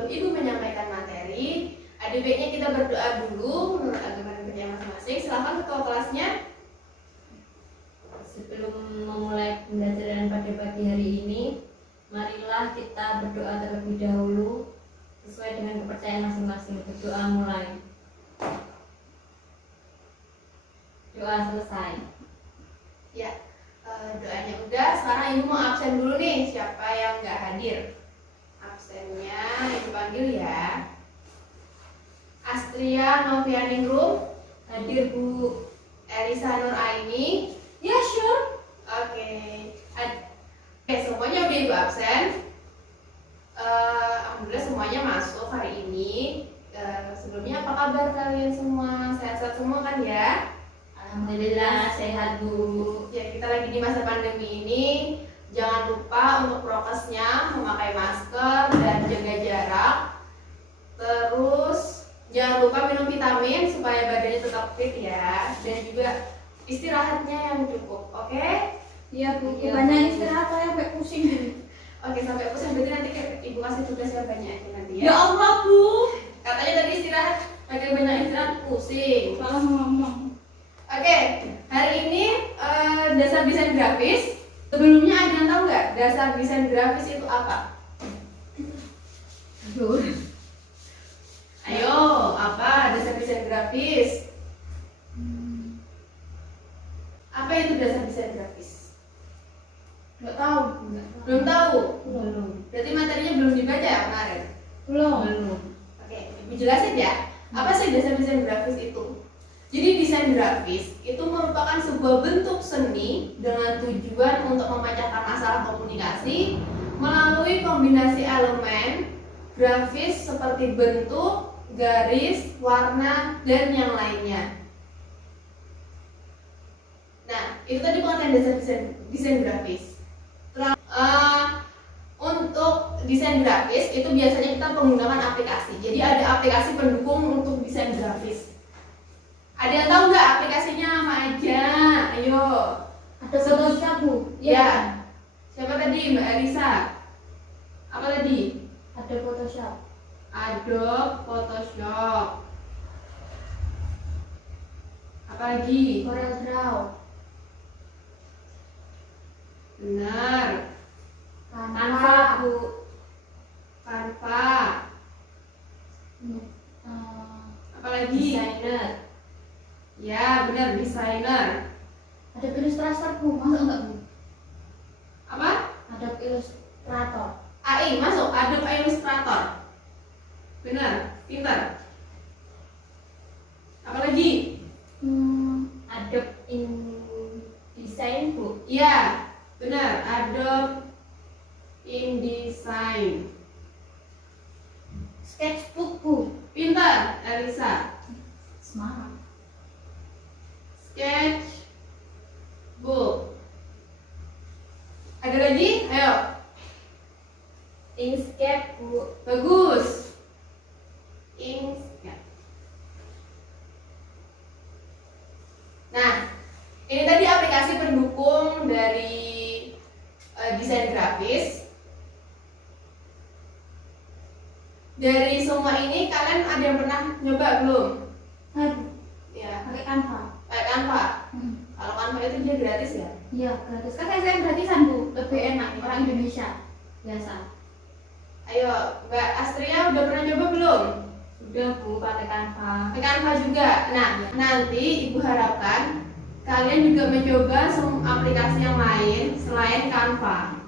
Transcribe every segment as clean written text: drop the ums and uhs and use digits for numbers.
sebelum Ibu menyampaikan materi, ada baiknya kita berdoa dulu menurut agama dan percaya masing-masing. Silakan ketua kelasnya. Sebelum memulai pembelajaran pada pagi hari ini, marilah kita berdoa terlebih dahulu sesuai dengan kepercayaan masing-masing. Berdoa mulai. Doa selesai. Ya, doanya udah. Sekarang Ibu mau absen dulu nih. Siapa yang nggak hadir? Absennya Ibu panggil ya. Astria Novianingrum. Hadir Bu. Elisa Nur Aini. Ya sure. Oke. Oke, semuanya udah Ibu absen. Alhamdulillah semuanya masuk hari ini. Sebelumnya apa kabar kalian semua? Sehat-sehat semua kan ya? Alhamdulillah sehat Bu. Ya, kita lagi di masa pandemi ini. Jangan lupa untuk prokesnya, memakai masker dan jaga jarak. Terus jangan lupa minum vitamin supaya badannya tetap fit ya. Dan juga istirahatnya yang cukup, oke? Iya Bu, Iya, banyak Bu. istirahat saya sampai pusing gitu. Oke, sampai pusing berarti nanti Ibu kasih tugas yang banyak aja nanti ya. Ya Allah Bu, Katanya tadi istirahat, pakai banyak istirahat pusing. salah ngomong. Oke, hari ini dasar desain grafis. Sebelumnya ada yang tahu nggak dasar desain grafis itu apa? Ayo, apa dasar desain grafis? Apa itu dasar desain grafis? Nggak tahu. Belum tahu? Belum. Berarti materinya belum dibaca ya kemarin? Belum. Oke, Ibu jelasin ya. Apa sih dasar desain grafis itu? Jadi desain grafis itu merupakan sebuah bentuk seni dengan tujuan untuk memecahkan masalah komunikasi melalui kombinasi elemen grafis seperti bentuk, garis, warna, dan yang lainnya. Nah, itu tadi pengertian dasar desain grafis. Terus, untuk desain grafis itu biasanya kita menggunakan aplikasi. Jadi ada aplikasi pendukung untuk desain grafis. Ada yang tahu nggak aplikasinya apa aja? Ayo. Ada Photoshop Bu. Ya. Siapa tadi? Mbak Elisa. Apa tadi? Ada Photoshop. Adobe Photoshop. Apa lagi? Corel Draw. Benar. Canva Bu. Canva. Apa lagi? Desainer. Ya, benar, desainer. Ada Illustrator Bu, masuk nggak Bu? Apa? Ada Illustrator. AI masuk, Adobe Illustrator. Benar, pintar. Apa lagi? Adobe InDesign Bu. Iya, benar, Adobe InDesign. Sketchbook Bu. Pintar, Elisa. Semangat. Sketchbook. Ada lagi? Ayo. Inkscape Bu. Bagus. Inkscape. Nah, ini tadi aplikasi pendukung dari desain grafis. Dari semua ini kalian ada yang pernah nyoba belum? Aduh, Ya, pakai Canva. kayak Canva. Hmm. Kalau Canva itu dia gratis ya? Iya, gratis. Kan saya gratisan Bu, lebih enak orang Indonesia. Biasa. Ayo, Mbak Astria udah pernah nyoba belum? Sudah Bu, pakai Canva. Pakai Canva juga. Nah, nanti Ibu harapkan kalian juga mencoba aplikasi yang lain selain Canva.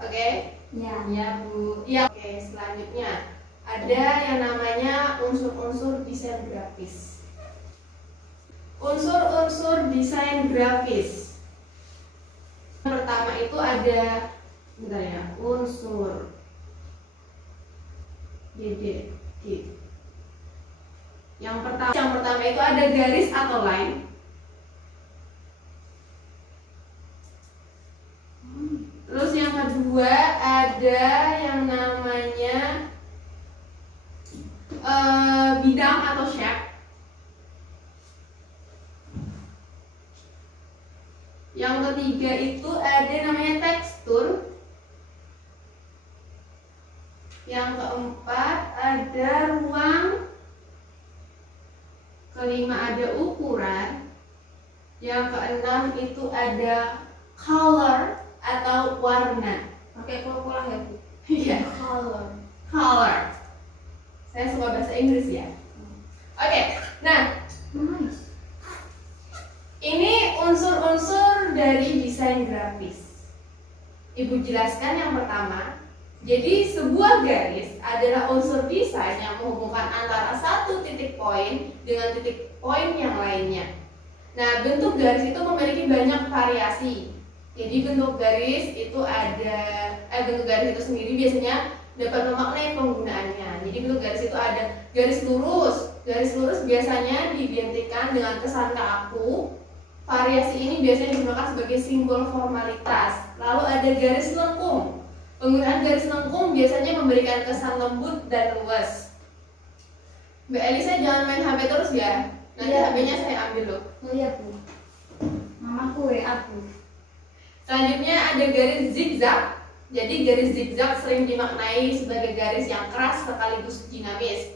Oke? Iya. Iya Bu. Iya. Oke, selanjutnya ada yang namanya unsur-unsur desain grafis. Unsur-unsur desain grafis. Yang pertama itu ada, bentar ya, unsur DDG. Yang pertama itu ada garis atau line. Terus yang kedua ada yang namanya bidang atau shape. Yang ketiga itu ada namanya tekstur. Yang keempat ada ruang. Kelima ada ukuran. Yang keenam itu ada color atau warna. Pakai pola ya Bu. Iya, Color. color. Saya suka bahasa Inggris ya. Oke, nah Nice. ini unsur-unsur dari desain grafis. Ibu jelaskan yang pertama. Jadi sebuah garis adalah unsur desain yang menghubungkan antara satu titik poin dengan titik poin yang lainnya. Nah, bentuk garis itu memiliki banyak variasi. Jadi bentuk garis itu bentuk garis itu sendiri biasanya dapat memaknai penggunaannya. Jadi bentuk garis itu ada garis lurus. Garis lurus biasanya diidentikan dengan kesan kaku. Variasi ini biasanya digunakan sebagai simbol formalitas. Lalu ada garis lengkung. Penggunaan garis lengkung biasanya memberikan kesan lembut dan luas. Mbak Elisa jangan main HP terus ya. Nanti Iya. HP-nya saya ambil loh. Oh iya Bu. Mamaku WA Bu. Selanjutnya ada garis zigzag. Jadi garis zigzag sering dimaknai sebagai garis yang keras sekaligus dinamis.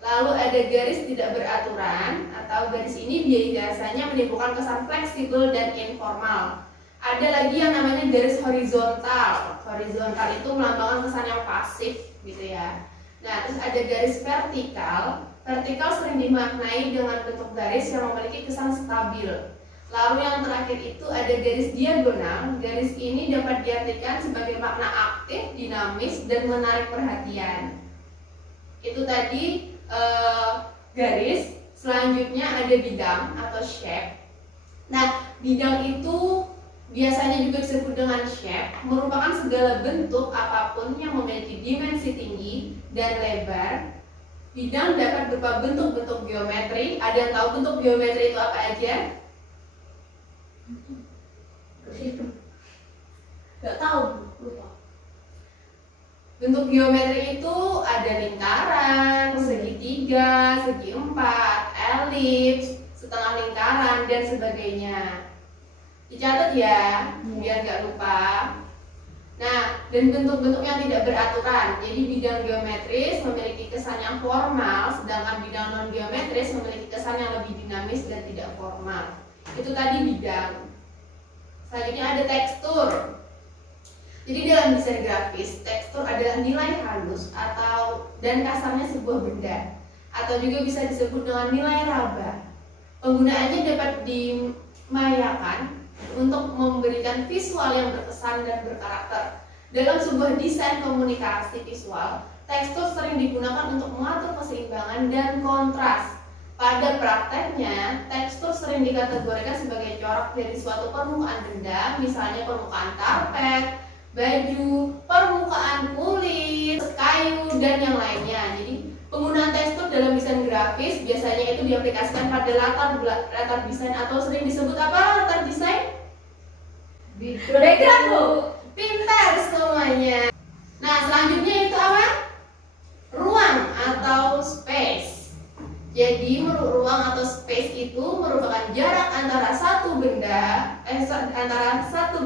Lalu ada garis tidak beraturan atau garis ini biasanya menimbulkan kesan fleksibel dan informal. Ada lagi yang namanya garis horizontal. Horizontal itu melambangkan kesan yang pasif gitu ya. Nah, terus ada garis vertikal. Vertikal sering dimaknai dengan bentuk garis yang memiliki kesan stabil. Lalu yang terakhir itu ada garis diagonal. Garis ini dapat diartikan sebagai makna aktif, dinamis, dan menarik perhatian. Itu tadi garis. Selanjutnya ada bidang atau shape. Nah, bidang itu biasanya juga disebut dengan shape, merupakan segala bentuk apapun yang memiliki dimensi tinggi dan lebar. Bidang dapat berupa bentuk-bentuk geometri. Ada yang tahu bentuk geometri itu apa aja? Gak tahu Bu, lupa. Bentuk geometri itu ada lingkaran, segitiga, segi empat, elips, setengah lingkaran, dan sebagainya. Dicatat ya, biar gak lupa. Nah, dan bentuk-bentuk yang tidak beraturan. Jadi bidang geometris memiliki kesan yang formal, sedangkan bidang non-geometris memiliki kesan yang lebih dinamis dan tidak formal. Itu tadi bidang. Selanjutnya ada tekstur. Jadi dalam desain grafis, tekstur adalah nilai halus dan kasarnya sebuah benda, atau juga bisa disebut dengan nilai raba. Penggunaannya dapat dimayakan untuk memberikan visual yang berkesan dan berkarakter. Dalam sebuah desain komunikasi visual, tekstur sering digunakan untuk mengatur keseimbangan dan kontras. Pada prakteknya, tekstur sering dikategorikan sebagai corak dari suatu permukaan benda, misalnya permukaan karpet, baju, permukaan kulit, kayu, dan yang lainnya. Jadi penggunaan tekstur dalam desain grafis biasanya itu diaplikasikan pada latar desain atau sering disebut apa latar desain? Background Bu. Pintar semuanya. Nah, selanjutnya itu apa? Ruang atau space. Jadi ruang atau space itu merupakan jarak antara satu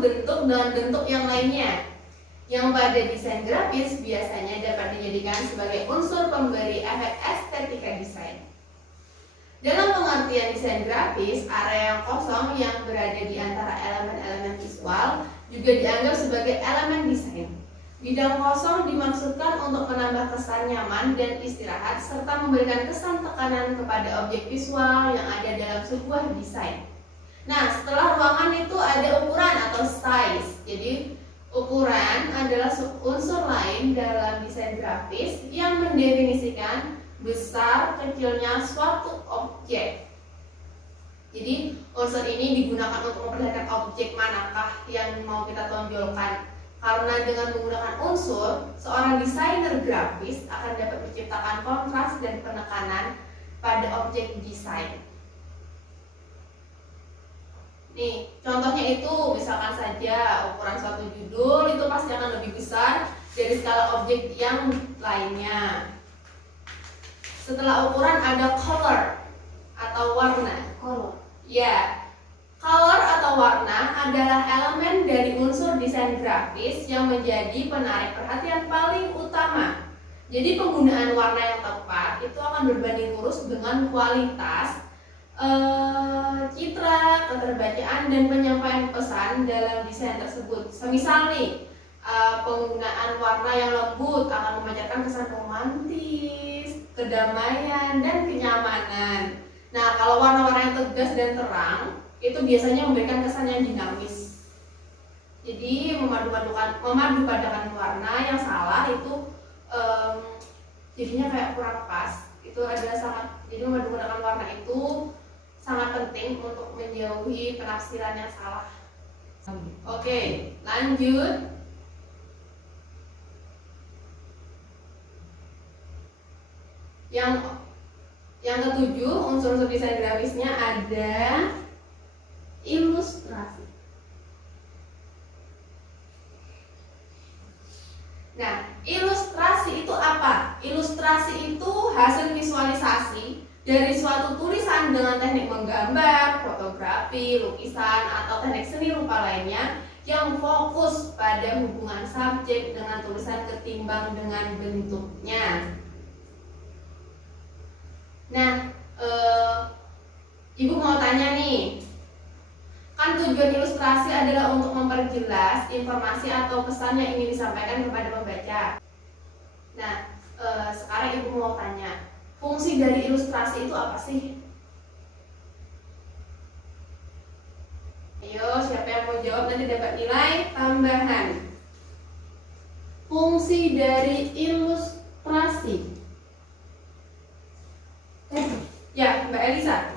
bentuk dengan bentuk yang lainnya, yang pada desain grafis biasanya dapat dijadikan sebagai unsur pemberi efek estetika desain. Dalam pengertian desain grafis, area yang kosong yang berada di antara elemen-elemen visual juga dianggap sebagai elemen desain. Bidang kosong dimaksudkan untuk menambah kesan nyaman dan istirahat serta memberikan kesan tekanan kepada objek visual yang ada dalam sebuah desain. Nah, setelah ruangan itu ada ukuran atau size. Jadi, ukuran adalah unsur lain dalam desain grafis yang mendefinisikan besar kecilnya suatu objek. Jadi, unsur ini digunakan untuk memperlihatkan objek manakah yang mau kita tonjolkan. Karena dengan menggunakan unsur, seorang desainer grafis akan dapat menciptakan kontras dan penekanan pada objek desain. Nih, contohnya itu misalkan saja ukuran suatu judul itu pasti akan lebih besar dari skala objek yang lainnya. Setelah ukuran ada color atau warna. Color. Ya, color atau warna adalah elemen dari unsur desain grafis yang menjadi penarik perhatian paling utama. Jadi penggunaan warna yang tepat itu akan berbanding lurus dengan kualitas citra, keterbacaan, dan penyampaian pesan dalam desain tersebut. Semisal nih, penggunaan warna yang lembut akan memancarkan kesan romantis, kedamaian, dan kenyamanan. Nah, kalau warna-warna yang tegas dan terang itu biasanya memberikan kesan yang dinamis. Jadi memadu-padakan warna yang salah itu jadinya kayak kurang pas. Itu adalah jadi memadu-padakan warna itu sangat penting untuk menjauhi penafsiran yang salah. Oke, lanjut. Yang ketujuh, unsur-unsur desain grafisnya ada ilustrasi. Nah, ilustrasi itu apa? Ilustrasi itu hasil visualisasi dari suatu tulisan dengan teknik menggambar, fotografi, lukisan, atau teknik seni rupa lainnya yang fokus pada hubungan subjek dengan tulisan ketimbang dengan bentuknya. Nah, Ibu mau tanya nih, kan tujuan ilustrasi adalah untuk memperjelas informasi atau pesan yang ingin disampaikan kepada pembaca. Nah, sekarang Ibu mau tanya, fungsi dari ilustrasi itu apa sih? Ayo, siapa yang mau jawab nanti dapat nilai tambahan. Fungsi dari ilustrasi. Ya, Mbak Elisa.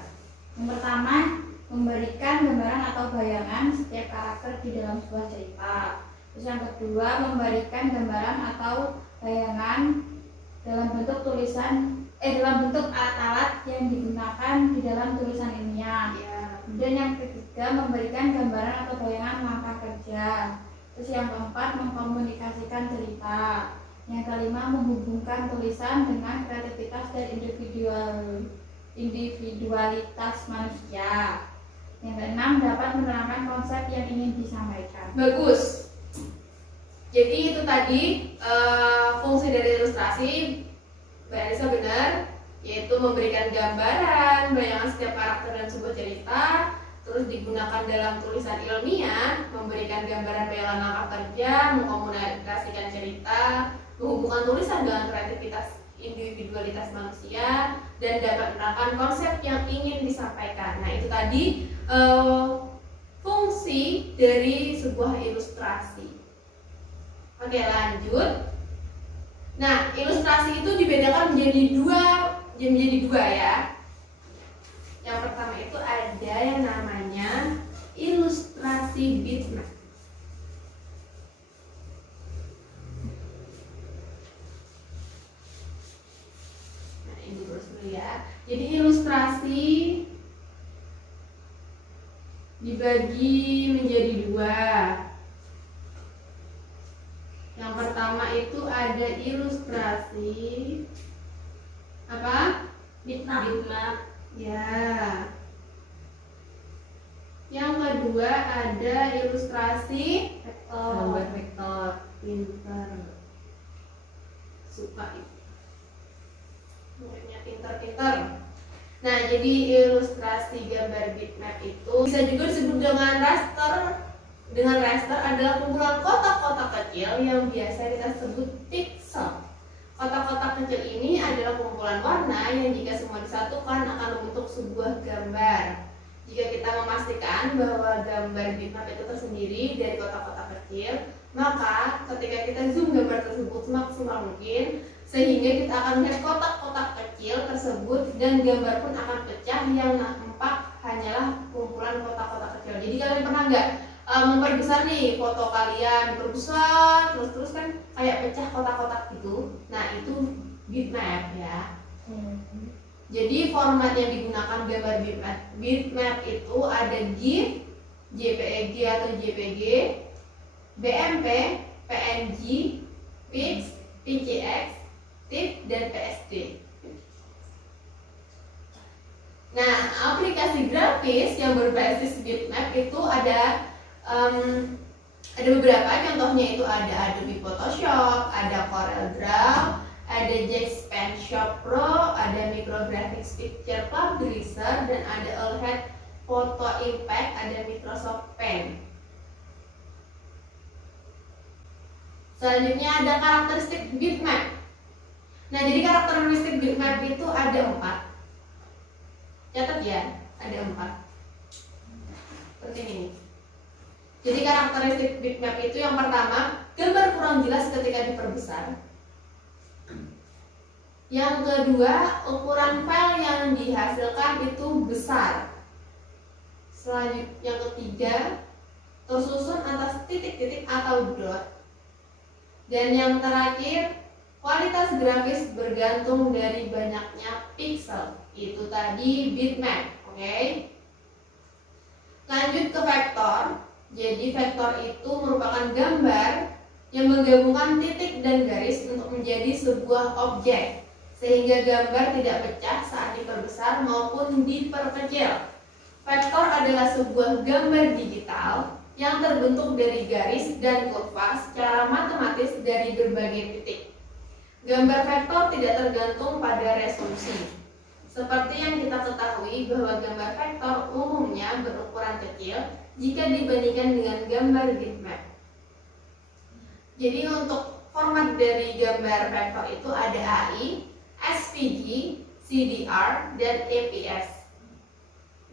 Yang pertama, memberikan gambaran atau bayangan setiap karakter di dalam sebuah cerita. Terus yang kedua, memberikan gambaran atau bayangan dalam bentuk dalam bentuk alat-alat yang digunakan di dalam tulisan ilmiah. Ya. Kemudian yang ketiga, memberikan gambaran atau bayangan langkah kerja. Terus yang keempat, mengkomunikasikan cerita. Yang kelima, menghubungkan tulisan dengan kreativitas dan individualitas manusia. Yang keenam, dapat menerangkan konsep yang ingin disampaikan. Bagus. Jadi itu tadi fungsi dari ilustrasi, Mbak Elisa benar, yaitu memberikan gambaran, bayangan setiap karakter dan sebuah cerita, terus digunakan dalam tulisan ilmiah, memberikan gambaran bayangan langkah kerja, mengkomunikasikan cerita, menghubungkan tulisan dengan kreativitas individualitas manusia, dan dapat menerangkan konsep yang ingin disampaikan. Nah, itu tadi fungsi dari sebuah ilustrasi. Oke, lanjut. Nah, ilustrasi itu dibedakan menjadi dua ya. Yang pertama itu ada yang namanya ilustrasi bitmap. Nah, ini terus dulu ya. Jadi ilustrasi dibagi menjadi dua. Yang pertama itu ada ilustrasi apa? Bitmap. Ya. Yang kedua ada ilustrasi Gambar vektor. Pintar. Suka itu. Muridnya pintar-pintar. Nah, jadi ilustrasi gambar bitmap itu bisa juga disebut dengan raster. Dengan raster adalah kumpulan kotak-kotak kecil yang biasa kita sebut pixel. Kotak-kotak kecil ini adalah kumpulan warna yang jika semua disatukan akan membentuk sebuah gambar. Jika kita memastikan bahwa gambar bitmap itu tersendiri dari kotak-kotak kecil, maka ketika kita zoom gambar tersebut semaksimal mungkin, sehingga kita akan melihat kotak-kotak kecil tersebut dan gambar pun akan pecah, yang nampak hanyalah kumpulan kotak-kotak kecil. Jadi kalian pernah nggak memperbesar nih foto kalian, diperbesar terus kan kayak pecah kotak-kotak gitu. Nah, itu bitmap ya. Jadi format yang digunakan gambar bitmap itu ada GIF, JPEG atau JPG, BMP, PNG, PIX, PCX, TIFF, dan PSD. Nah, aplikasi grafis yang berbasis bitmap itu ada beberapa, contohnya itu ada Adobe Photoshop, ada Corel Draw, ada Jack's Pen Shop Pro, ada Micrographics Picture Publisher, dan ada Allhead Photo Impact, ada Microsoft Pen. Selanjutnya ada karakteristik bitmap. Nah, jadi karakteristik bitmap itu ada 4. Catat ya, ada 4. Penting ini. Jadi karakteristik bitmap itu yang pertama, gambar kurang jelas ketika diperbesar. Yang kedua, ukuran file yang dihasilkan itu besar. Selanjutnya, yang ketiga, tersusun atas titik-titik atau dot. Dan yang terakhir, kualitas grafis bergantung dari banyaknya pixel. Itu tadi bitmap, oke? Lanjut ke vektor. Jadi vektor itu merupakan gambar yang menggabungkan titik dan garis untuk menjadi sebuah objek, sehingga gambar tidak pecah saat diperbesar maupun diperkecil. Vektor adalah sebuah gambar digital yang terbentuk dari garis dan kurva secara matematis dari berbagai titik. Gambar vektor tidak tergantung pada resolusi. Seperti yang kita ketahui bahwa gambar vektor umumnya berukuran kecil jika dibandingkan dengan gambar bitmap. Jadi untuk format dari gambar vektor itu ada AI, SVG, CDR, dan EPS.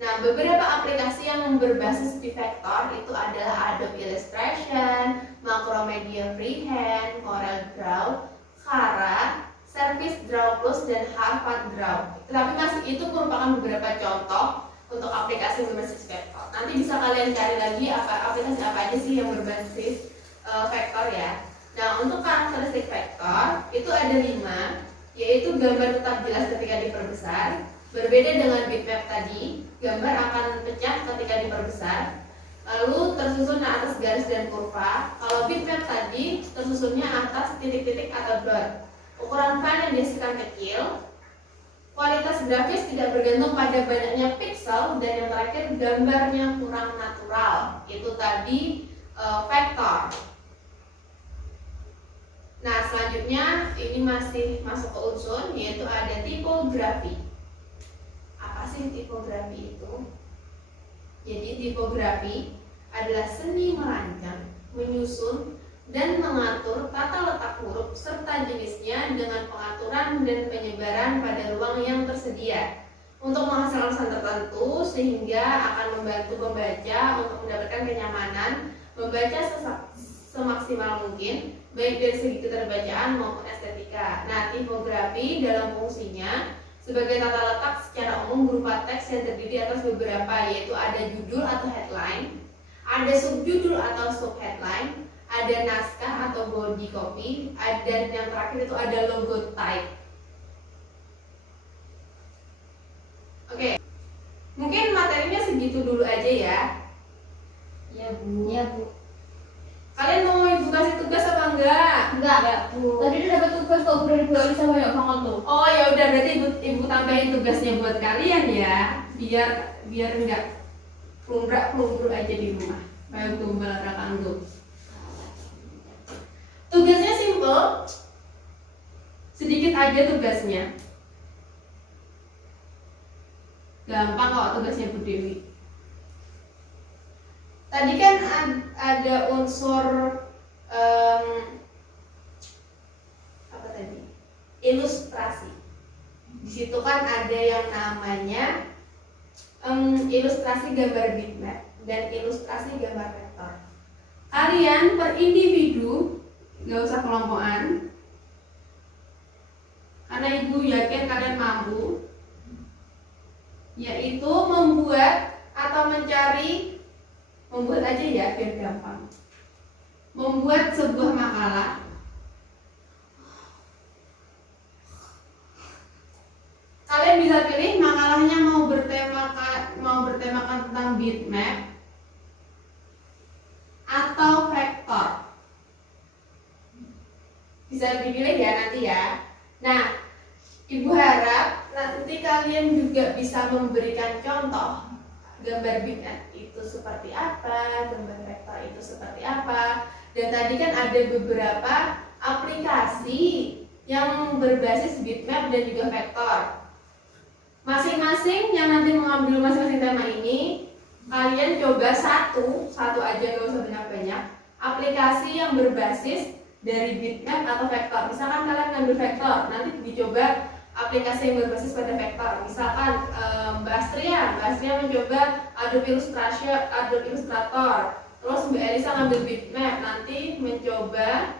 Nah, beberapa aplikasi yang berbasis di vektor itu adalah Adobe Illustration, Macromedia Freehand, CorelDRAW, Cara, Service Draw Plus, dan Harvard Draw. Tapi itu merupakan beberapa contoh untuk aplikasi berbasis vektor. Nanti bisa kalian cari lagi aplikasi apa aja sih yang berbasis vektor ya. Nah, untuk karakteristik vektor itu ada 5, yaitu gambar tetap jelas ketika diperbesar. Berbeda dengan bitmap tadi, gambar akan pecah ketika diperbesar. Lalu tersusun atas garis dan kurva. Kalau bitmap tadi tersusunnya atas titik-titik atau dot. Ukuran file yang dihasilkan kecil. Kualitas grafis tidak bergantung pada banyaknya pixel, dan yang terakhir gambarnya kurang natural. Itu tadi vektor. Nah, selanjutnya ini masih masuk ke unsur, yaitu ada tipografi. Apa sih tipografi itu? Jadi tipografi adalah seni merancang, menyusun, dan mengatur tata letak huruf serta jenisnya dengan pengaturan dan penyebaran pada ruang yang tersedia untuk menghasilkan pesan tertentu, sehingga akan membantu pembaca untuk mendapatkan kenyamanan membaca semaksimal mungkin, baik dari segi keterbacaan maupun estetika. Nah, tipografi dalam fungsinya sebagai tata letak secara umum berupa teks yang terdiri atas beberapa, yaitu ada judul atau headline, ada subjudul atau subheadline, ada naskah atau body copy, dan yang terakhir itu ada logo type. Oke, mungkin materinya segitu dulu aja ya. Ya Bu. Ya Bu. Kalian mau ibu kasih tugas apa enggak? Enggak. Ya Bu. Tadi udah dapat tugas kok dari Bu Alisa banyak banget tuh. Oh ya udah, berarti ibu tambahin tugasnya buat kalian ya, biar enggak pelungkrak aja di rumah. Kayak tumbal rakanggo. Tugasnya simple, sedikit aja tugasnya. Gampang kok tugasnya Bu Dewi. Tadi kan ada unsur apa tadi? Ilustrasi. Di situ kan ada yang namanya ilustrasi gambar bitmap dan ilustrasi gambar vektor. Kalian per individu, nggak usah kelompokan, karena ibu yakin kalian mampu, yaitu membuat atau mencari, membuat aja ya biar gampang, membuat sebuah makalah. Kalian bisa pilih makalahnya mau bertemakan tentang bitmap atau vektor. Bisa dipilih ya nanti ya. Nah, ibu harap nanti kalian juga bisa memberikan contoh gambar bitmap itu seperti apa, gambar vektor itu seperti apa. Dan tadi kan ada beberapa aplikasi yang berbasis bitmap dan juga vektor. Masing-masing yang nanti mengambil masing-masing tema ini, kalian coba satu aja, gak usah banyak-banyak, aplikasi yang berbasis dari bitmap atau vektor. Misalkan kalian ngambil vektor, nanti dicoba aplikasi yang berbasis pada vektor. Misalkan Mbak Astria mencoba Adobe Illustrator. Terus Mbak Elisa ngambil bitmap, nanti mencoba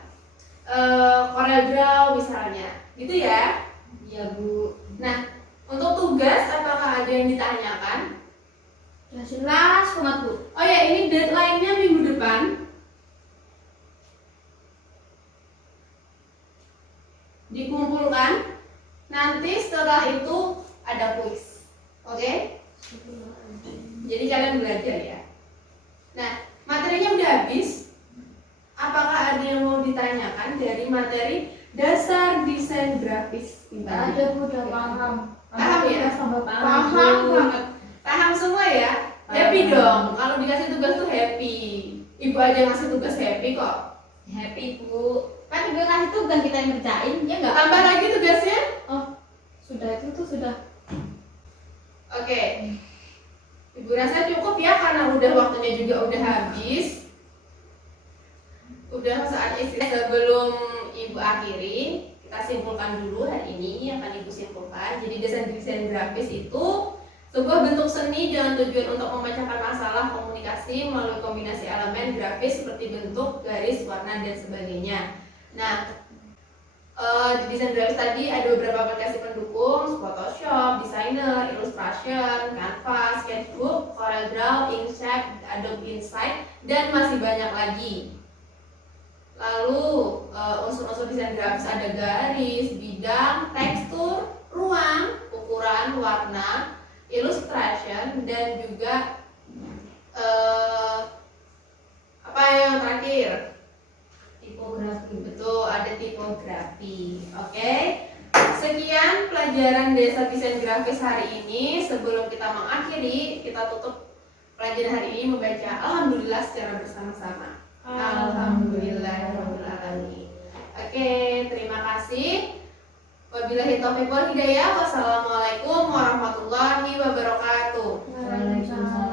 CorelDRAW misalnya, gitu ya? Iya Bu. Nah, untuk tugas apakah ada yang ditanyakan? Jelas banget Bu. Oh ya, ini deadline-nya minggu depan. Dikumpulkan. Nanti setelah itu ada kuis. Oke? Jadi kalian belajar ya. Nah, materinya udah habis. Apakah ada yang mau ditanyakan dari materi dasar desain grafis ini? Ada Bu, udah paham. Paham ya? Paham banget. Paham semua ya? Happy dong. Kalau dikasih tugas tuh happy. Ibu aja ngasih tugas happy kok. Happy Bu. Kan ibu kasih tugas kita yang ngerjain, ya enggak? Tambah lagi tugasnya? Oh, sudah itu tuh sudah. Oke. Ibu rasa cukup ya karena udah waktunya juga udah habis. Udah saat istirahat. Sebelum Ibu akhiri, kita simpulkan dulu hari ini yang akan Ibu simpulkan. Jadi desain grafis itu sebuah bentuk seni dengan tujuan untuk memecahkan masalah komunikasi melalui kombinasi elemen grafis seperti bentuk, garis, warna, dan sebagainya. Nah, di desain grafis tadi ada beberapa aplikasi pendukung: Photoshop, Designer, Illustration, Canva, Sketchbook, CorelDRAW, Inkscape, Adobe Insight, dan masih banyak lagi. Lalu unsur-unsur desain grafis ada garis, bidang, tekstur, ruang, ukuran, warna, illustration, dan juga apa yang terakhir? Tipografi. Betul, ada tipografi. Oke. Sekian pelajaran dasar desain grafis hari ini. Sebelum kita mengakhiri, kita tutup pelajaran hari ini membaca alhamdulillah secara bersama-sama. Alhamdulillahirobbilalamin. Oke, terima kasih. Wabillahi taufiq wal hidayah. Wassalamualaikum warahmatullahi wabarakatuh. Waalaikumsalam.